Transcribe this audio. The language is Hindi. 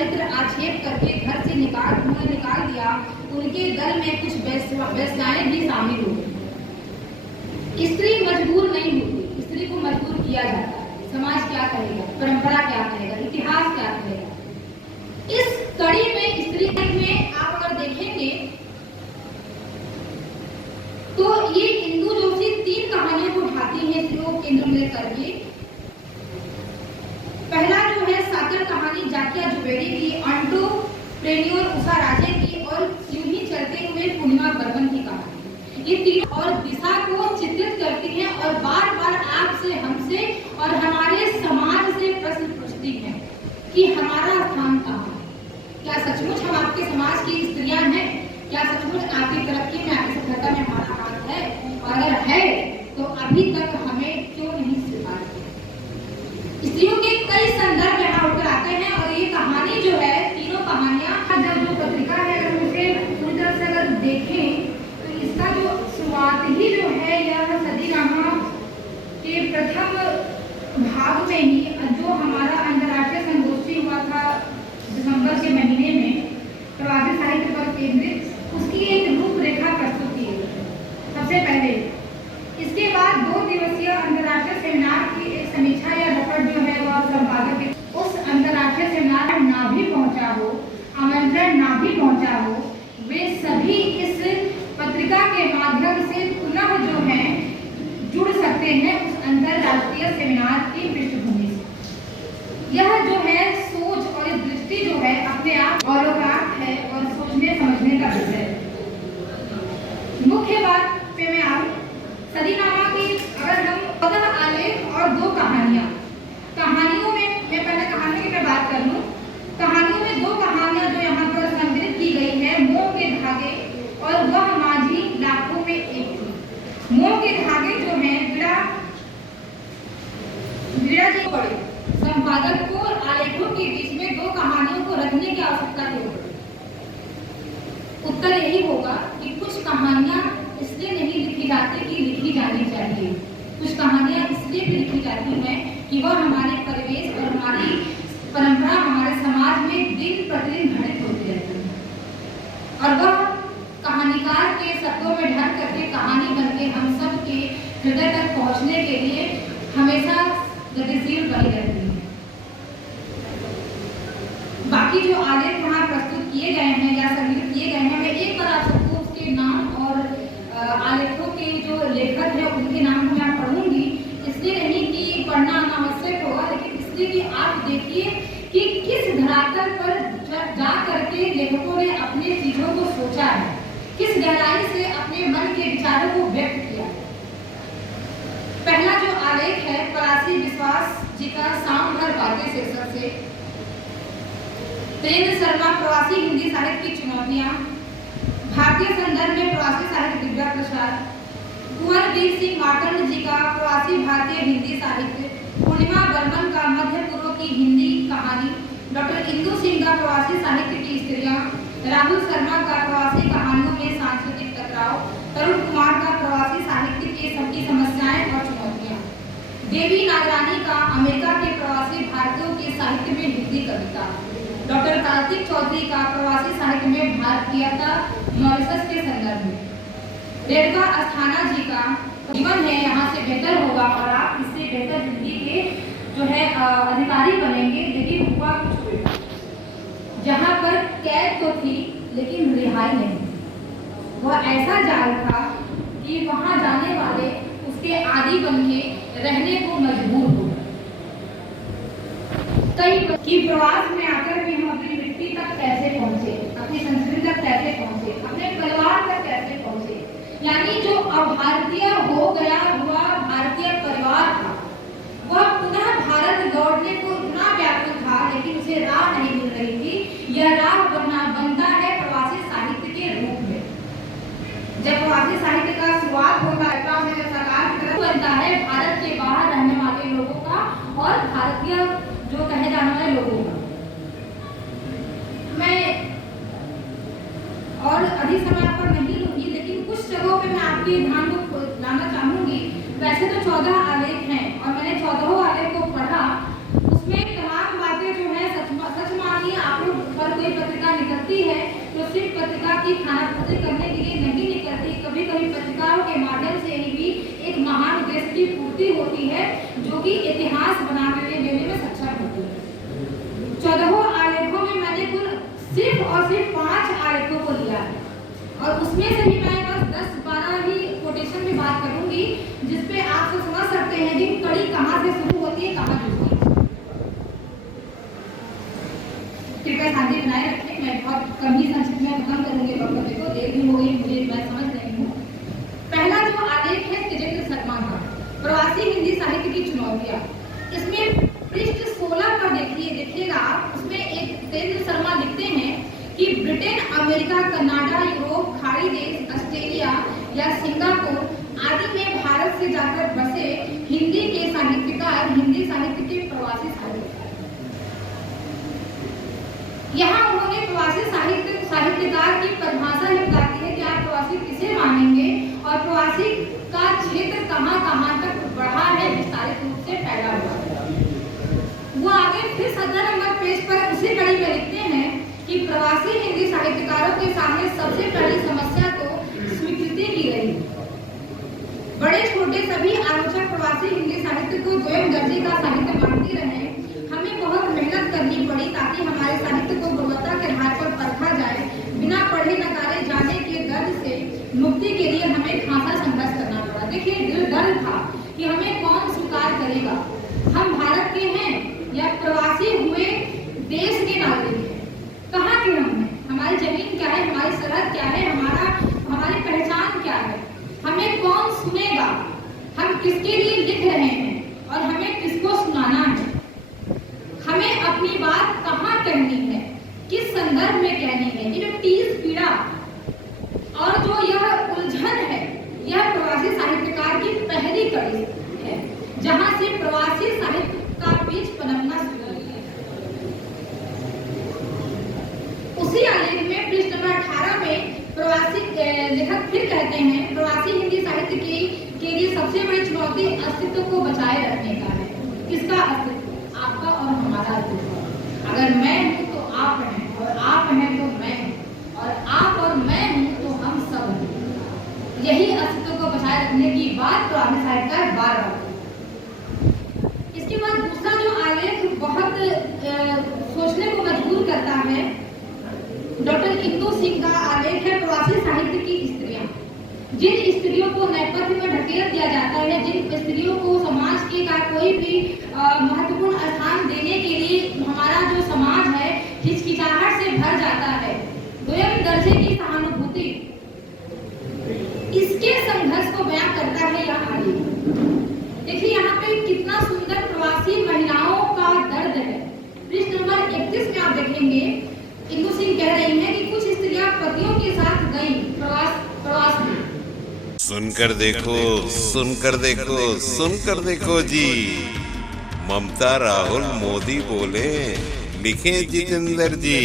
चरित्र आक्षेप करके घर से निकाल दिया, उनके दल में कुछ वेश्याएं भी शामिल हो गई। स्त्री मजबूर नहीं होती, स्त्री को मजबूर किया जाता है। समाज क्या कहेगा, परंपरा क्या कहेगा, इतिहास क्या कहेगा। इस कड़ी में स्त्री में आप अगर देखेंगे तो ये इंदु जोशी 3 कहानियों को उठाती है स्त्रियों को केंद्र में करके। पहला जो है साकर कहानी जाकिया जुबेरी की, एंटरप्रेन्योर उषा राजे की और यूं ही चलते हुए पूर्णिमा बर्मन की कहानी। ये 3 और दिशा को चित्रित करती हैं और बार बार आपसे, हमसे और हमारे समाज से प्रश्न पूछती हैं कि हमारा स्थान कहाँ है। क्या सचमुच हम आपके समाज की स्त्रियां हैं? क्या सचमुच आपकी तरक्की में, आपकी सफलता में हमारा हाथ है? और अगर है तो अभी तक हमें क्यों नहीं स्वीकार किया? स्त्रियों के कई संदर्भ यहाँ उतर आते हैं और ये कहानी जो है, तीनों कहानियां, जब जो पत्रिका है अगर उसे पूरी तरह से अगर देखें तो इसका जो शुरुआत ही जो है यह सदीनामा के प्रथम भाग में ही जो हमारा अंतर्राष्ट्रीय संगोष्ठी हुआ था दिसंबर के महीने में प्रवासी साहित्य पर केंद्रित, उसकी एक रूपरेखा प्रस्तुत की गई सबसे पहले। इसके बाद 2 दिवसीय अंतर्राष्ट्रीय सेमिनार की एक समीक्षा या रिपोर्ट जो है वह संपादक उस अंतर्राष्ट्रीय सेमिनार में ना भी पहुंचा हो, आमंत्रण ना भी पहुंचा हो, वे सभी इस पत्रिका के माध्यम से पुनः जो है जुड़ सकते हैं उस अंतर्राष्ट्रीय सेमिनार की पृष्ठभूमि से। यह जो है सोच और इस दृष्टि जो है अपने आप गौरवप्राप्त है और सोचने समझने का विषय है। मुख्य बात पे मैं आऊं, सदीनामा की अगर हम 14 आलेख और 2 कहानियां, कहानियों में मैं पहले कहानी की मैं बात कर लूं। कहानियों में 2 कहानियां जो यहाँ पर संकलित की गई है, मोह के धागे और वह माझी लाखों में एक थी। मोह के धागे जो है विड़ा जी पड़े संपादक को आलेखों के बीच में 2 कहानियों को रखने की आवश्यकता क्यों पड़ी? उत्तर यही होगा कि कुछ कहानियां इसलिए नहीं लिखी जाती कि लिखी जानी चाहिए, कुछ कहानियां इसलिए भी लिखी जाती हैं कि वह हमारे परिवेश और हमारी परंपरा, हमारे समाज में दिन प्रतिदिन घटित होती रहती है और वह कहानीकार के शब्दों में ढल करके कहानी बनके हम सब के हृदय तक पहुंचने के लिए हमेशा गतिशील बनी रहती है। बाकी जो आलेख वहाँ प्रस्तुत किए गए हैं या संकलित किए गए हैं, मैं एक बार आप सबको उसके नाम और आलेखों के जो लेखक हैं उनके नाम को मैं पढ़ूंगी, इसलिए नहीं कि पढ़ना अनावश्यक होगा, लेकिन इसलिए कि आप देखिए कि किस धरातल पर जा करके लेखकों ने अपनी चीजों को सोचा है, किस गहराई से अपने मन के विचारों को व्यक्त किया। पहला जो आलेख है परासी विश्वास जी का शाम भर बातें शीर्षक से। प्रेम शर्मा प्रवासी हिंदी साहित्य की चुनौतियां, भारतीय संदर्भ में प्रवासी साहित्य दिव्या प्रसाद, कुंवर वीर सिंह मार्तंड जी का प्रवासी भारतीय हिंदी साहित्य, पूर्णिमा बर्मन का मध्य पूर्व की हिंदी कहानी, डॉक्टर इंदु सिंह का प्रवासी साहित्य की स्त्रियां, राहुल शर्मा का प्रवासी कहानियों में सांस्कृतिक टकराव, तरुण कुमार का प्रवासी साहित्य के सबकी समस्याएं और चुनौतियां, देवी नागरानी का अमेरिका के प्रवासी भारतीयों के साहित्य में हिंदी कविता, डॉक्टर कार्तिक चौधरी का प्रवासी साहित्य में भारतीयता मॉरिशस के संदर्भ में, रेणुका अस्थाना जी का जीवन है यहाँ से बेहतर होगा और आप इससे बेहतर जिंदगी के जो है अधिकारी बनेंगे, लेकिन हुआ कुछ उल्टा। जहाँ पर कैद तो थी लेकिन रिहाई नहीं, वह ऐसा जाल था कि वहां जाने वाले उसके आदी बनके रहने को मजबूर हो गए। कई कि प्रवास में आकर भी हम अपनी मिट्टी तक कैसे पहुंचे, अपनी संस्कृति तक कैसे पहुंचे, अपने परिवार तक कैसे पहुंचे। यानी जो अभारतीय हो गया हुआ भारतीय परिवार था, वह पुनः भारत लौटने को इतना व्याकुल था, लेकिन उसे राह नहीं मिल रही थी। यह राह बनता है प्रवासी साहित्य के रूप में। जब प्रवासी साहित्य का शुरुआत होता है जब सरकार बनता है भारत के बाहर रहने वाले लोगों का और भारतीय जो कहे जाने वाले लोगों का। मैं और अधिक समय पर नहीं लूंगी, लेकिन कुछ जगहों पे मैं आपके ध्यान को लाना चाहूंगी। वैसे तो 14 आलेख हैं और मैंने 14 आलेख को पढ़ा, उसमें तमाम बातें जो है सच मानिए आप लोग निकलती है तो सिर्फ पत्रिका की खानापूर्ति करने के लिए नहीं निकलती, कभी कभी पत्रिकाओं के माध्यम से ही भी एक महान उद्देश्य की पूर्ति होती है, जो कि इतिहास बनाने लेने में सक्षम होती है। 14 आलेखों में मैंने कुल सिर्फ और सिर्फ 5 आलेखों को लिया है, और उसमें से भी मैं बस 10-12 ही कोटेशन में बात करूंगी, जिसपे आप सब समझ सकते हैं कि कड़ी कहाँ से शुरू होती है, कहाँ जुड़ती है। कृपया शांति बनाए रखें, मैं बहुत कम ही संक्षिप्त में खत्म करूंगी वक्तव्य को, देर भी हो गई मुझे, मैं समझ रही हूँ। पहला जो आलेख है तेजेंद्र शर्मा का, प्रवासी हिंदी साहित्य की चुनौतियां। इसमें पृष्ठ 16 पर देखिएगा, उसमें एक तेजेंद्र शर्मा लिखते हैं कि ब्रिटेन, अमेरिका, कनाडा, यूरोप, खाड़ी देश, ऑस्ट्रेलिया या सिंगापुर आदि में भारत से जाकर बसे हिंदी के साहित्यकार, हिंदी साहित्य के प्रवासी साहित्यकार। यहाँ उन्होंने प्रवासी साहित्यकार की परिभाषा ही बता दी है कि आप प्रवासी किसे मानेंगे और प्रवासी का क्षेत्र कहाँ तक बढ़ा है, विस्तारित रूप से फैला हुआ है। वो आगे फिर 17 नंबर पेज पर उसी कड़ी में लिखते हैं कि प्रवासी हिंदी साहित्यकारों के सामने सबसे पहली समस्या तो स्वीकृति की रही। बड़े छोटे सभी आलोचक प्रवासी हिंदी साहित्य को द्वैम दर्जे का साहित्य मानते रहे। हमें बहुत मेहनत करनी पड़ी ताकि हमारे साहित्य को गुणवत्ता के आधार पर परखा जाए। बिना पढ़े नकारे जाने के दर्द से मुक्ति के लिए हमें खासा संघर्ष करना पड़ा। देखिए, डर था कि हमें कौन स्वीकार करेगा, हम भारत के हैं या प्रवासी हुए देश के नागरिक हैं, कहाँ के हम हैं, हमारी जमीन क्या है, हमारी सरहद क्या है, हमारी पहचान क्या है, हमें कौन सुनेगा, हम किसके लिए लिख रहे हैं और हमें किसको सुनाना है, हमें अपनी बात कहाँ कहनी है, किस संदर्भ में कहनी है। ये जो टीस पीड़ा और जो यह उलझन है, यह प्रवासी साहित्यकार की पहली कड़ी है, जहां से प्रवासी साहित्य का बीज पनपना शुरू हुआ। उसी आलेख में पृष्ठ नंबर 18 में प्रवासी लेखक फिर कहते हैं, प्रवासी हिंदी साहित्य के लिए सबसे बड़ी चुनौती अस्तित्व को बचाए रखने का है। किसका अस्तित्व? आपका और हमारा अस्तित्व। अगर मैं हूँ तो आप हैं, और आप हैं तो मैं हूँ, और आप और मैं हूँ तो हम सब हैं। यही अस्तित्व को बचाए रखने की बात प्रवासी साहित्यकार बार बार। इसके बाद दूसरा जो आलेख बहुत सोचने को मजबूर करता है, डॉक्टर इंदु सिंह का आलेख है प्रवासी साहित्य की स्त्रियां। जिन स्त्रियों को नेपथ्य में ढकेल दिया जाता है, जिन स्त्रियों को समाज के का कोई भी महत्वपूर्ण स्थान देने के लिए हमारा जो समाज है हिचकिचाहट से भर जाता है, द्वैम दर्जे की सहानुभूति, इसके संघर्ष को बयां करता है यह आलेख। देखिए यहाँ पे कितना सुंदर प्रवासी महिलाओं का दर्द है। पृष्ठ नंबर 31 में आप देखेंगे, इंदु सिंह कह रही हैं कि कुछ स्त्रियां पतियों के साथ गईं प्रवास में। सुनकर देखो जी, ममता राहुल मोदी बोले, लिखे जितेंद्र जी।